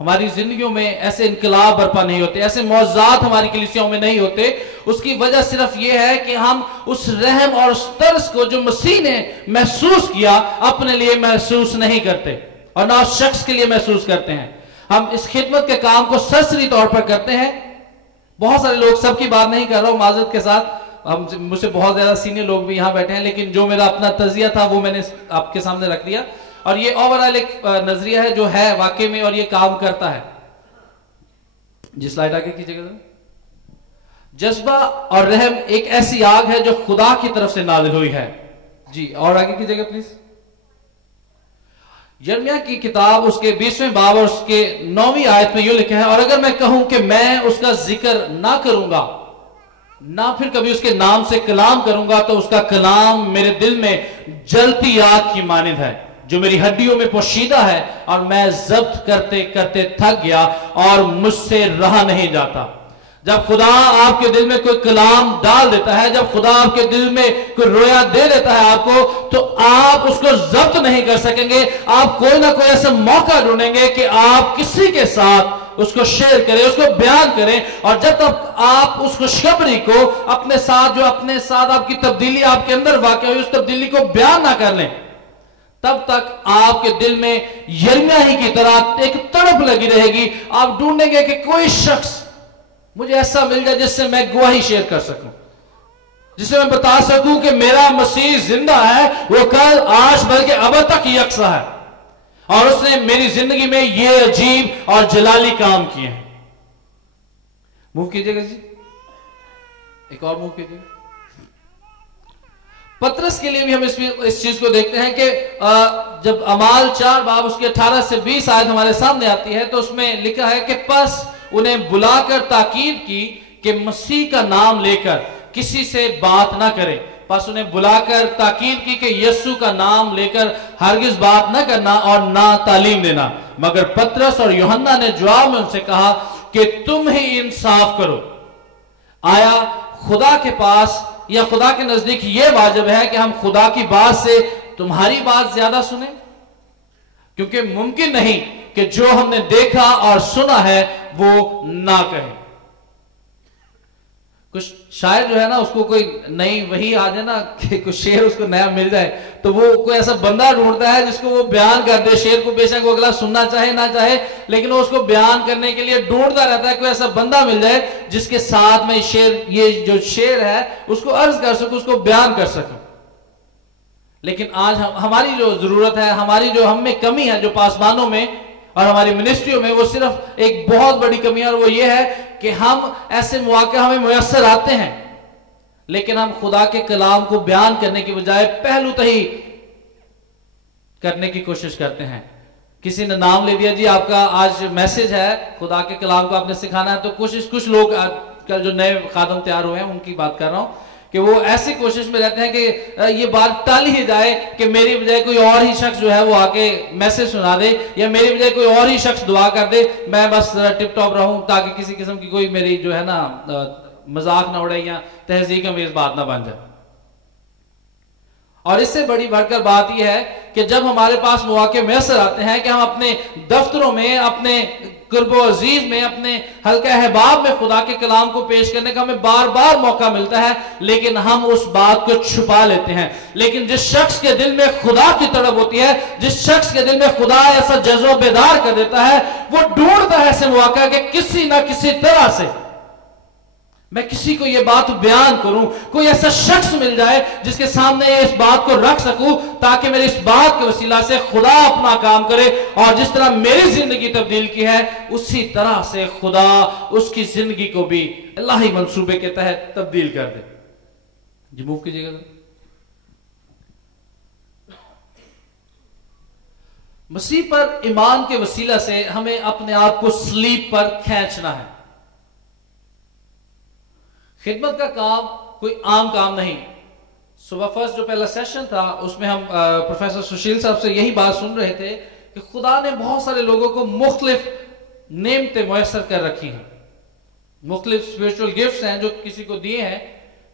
ہماری زندگیوں میں ایسے انقلاب برپا نہیں ہوتے، ایسے معجزات ہماری کلیسیوں میں نہیں ہوتے، اس کی وجہ صرف یہ ہے کہ ہم اس رحم اور اس ترس کو جو مسیح نے محسوس کیا اپنے لیے محسوس نہیں کرتے، اور نہ اس شخص کے لیے محسوس کرتے ہیں۔ ہم اس خدمت کے کام کو سرسری طور پر کرتے ہیں۔ بہت سارے لوگ، سب کی بات نہیں کر رہا ہوں معذرت کے ساتھ، مجھ سے بہت زیادہ سینئر لوگ بھی یہاں بیٹھے ہیں، لیکن جو میرا اپنا تجزیہ تھا وہ میں نے آپ کے سامنے رکھ دیا، اور یہ اوورآل ایک نظریہ ہے جو ہے واقعے میں، اور یہ کام کرتا ہے۔ جس سلائیڈ آگے کیجئے گا۔ جذبہ اور رحم ایک ایسی آگ ہے جو خدا کی طرف سے نازل ہوئی ہے۔ جی اور آگے کیجئے گا پلیز۔ یرمیہ کی کتاب اس کے 20ویں باب اور اس کے 9ویں آیت میں یہ لکھا ہے، اور اگر میں کہوں کہ میں اس کا ذکر نہ کروں گا، نہ پھر کبھی اس کے نام سے کلام کروں گا، تو اس کا کلام میرے دل میں جلتی آگ کی مانند ہے جو میری ہڈیوں میں پوشیدہ ہے، اور میں ضبط کرتے کرتے تھک گیا اور مجھ سے رہا نہیں جاتا۔ جب خدا آپ کے دل میں کوئی کلام ڈال دیتا ہے، جب خدا آپ کے دل میں کوئی رویا دے دیتا ہے آپ کو، تو آپ اس کو ضبط نہیں کر سکیں گے۔ آپ کوئی نہ کوئی ایسا موقع ڈھونڈیں گے کہ آپ کسی کے ساتھ اس کو شیئر کریں، اس کو بیان کریں، اور جب تک آپ اس خوشخبری کو اپنے ساتھ، جو اپنے ساتھ آپ کی تبدیلی آپ کے اندر واقع ہوئی، اس تبدیلی کو بیان نہ کر لیں، تب تک آپ کے دل میں یرمیہ ہی کی طرح ایک تڑپ لگی رہے گی۔ آپ ڈھونڈیں گے کہ کوئی شخص مجھے ایسا مل جائے جس سے میں گواہی شیئر کر سکوں، جس سے میں بتا سکوں کہ میرا مسیح زندہ ہے، وہ کل آج بلکہ اب تک یکساں ہے، اور اس نے میری زندگی میں یہ عجیب اور جلالی کام کیے ہیں۔ موو کیجئے گا جی، ایک اور موو کیجئے گا۔ پترس کے لیے بھی ہم اس چیز کو دیکھتے ہیں کہ جب اعمال 4 باب اس کے 18 سے 20 آیت ہمارے سامنے آتی ہے، تو اس میں لکھا ہے کہ پس انہیں بلا کر تاکید کی کہ مسیح کا نام لے کر کسی سے بات نہ کرے۔ پس انہیں بلا کر تاکید کی کہ یسوع کا نام لے کر ہرگز بات نہ کرنا اور نہ تعلیم دینا، مگر پترس اور یوحنا نے جواب میں ان سے کہا کہ تم ہی انصاف کرو۔ آیا خدا کے پاس یا خدا کے نزدیک یہ واجب ہے کہ ہم خدا کی بات سے تمہاری بات زیادہ سنیں؟ کیونکہ ممکن نہیں کہ جو ہم نے دیکھا اور سنا ہے وہ نہ کہیں۔ کچھ شاعر جو ہے نا، اس کو کوئی نئی وحی آ جائے نا کہ کچھ شعر اس کو نیا مل جائے، تو وہ کوئی ایسا بندہ ڈھونڈتا ہے جس کو وہ بیان کر دے شعر کو، بے شک وہ اگلا سننا چاہے نہ چاہے، لیکن وہ اس کو بیان کرنے کے لیے ڈھونڈتا رہتا ہے، کوئی ایسا بندہ مل جائے جس کے ساتھ میں یہ جو شعر ہے اس کو عرض کر سکوں، اس کو بیان کر سکوں۔ لیکن آج ہماری جو ضرورت ہے، ہماری جو ہم میں کمی ہے، جو پاسبانوں میں اور ہماری منسٹریوں میں، وہ صرف ایک بہت بڑی کمی ہے، اور وہ یہ ہے کہ ہم ایسے مواقع ہمیں میسر آتے ہیں، لیکن ہم خدا کے کلام کو بیان کرنے کی بجائے پہلو تہی کرنے کی کوشش کرتے ہیں۔ کسی نے نام لے دیا، جی آپ کا آج میسج ہے، خدا کے کلام کو آپ نے سکھانا ہے، تو کچھ لوگ جو نئے خادم تیار ہوئے ہیں ان کی بات کر رہا ہوں، کہ وہ ایسی کوشش میں رہتے ہیں کہ یہ بات ٹالی ہی جائے کہ میری بجائے کوئی اور ہی شخص جو ہے وہ آ کے میسج سنا دے، یا میری بجائے کوئی اور ہی شخص دعا کر دے، میں بس ٹپ ٹاپ رہوں، تاکہ کسی قسم کی کوئی میری جو ہے نا مذاق نہ اڑے یا تہذیب کا میز بات نہ بن جائے۔ اور اس سے بڑی بڑھ کر بات یہ ہے کہ جب ہمارے پاس مواقع میسر آتے ہیں کہ ہم اپنے دفتروں میں، اپنے قرب و عزیز میں، اپنے حلقہ احباب میں خدا کے کلام کو پیش کرنے کا ہمیں بار بار موقع ملتا ہے، لیکن ہم اس بات کو چھپا لیتے ہیں۔ لیکن جس شخص کے دل میں خدا کی طلب ہوتی ہے، جس شخص کے دل میں خدا ایسا جذبہ بیدار کر دیتا ہے، وہ ڈھونڈتا ہے ایسے مواقع کہ کسی نہ کسی طرح سے میں کسی کو یہ بات بیان کروں، کوئی ایسا شخص مل جائے جس کے سامنے اس بات کو رکھ سکوں، تاکہ میری اس بات کے وسیلہ سے خدا اپنا کام کرے، اور جس طرح میری زندگی تبدیل کی ہے اسی طرح سے خدا اس کی زندگی کو بھی الہی منصوبے کے تحت تبدیل کر دے۔ جی موو کیجئے گا۔ مسیح پر ایمان کے وسیلہ سے ہمیں اپنے آپ کو صلیب پر کھینچنا ہے۔ خدمت کا کام کوئی عام کام نہیں۔ صبح فرسٹ جو پہلا سیشن تھا اس میں ہم پروفیسر سشیل صاحب سے یہی بات سن رہے تھے کہ خدا نے بہت سارے لوگوں کو مختلف نعمتیں میسر کر رکھی ہیں، مختلف اسپرچول گفٹس ہیں جو کسی کو دیے ہیں،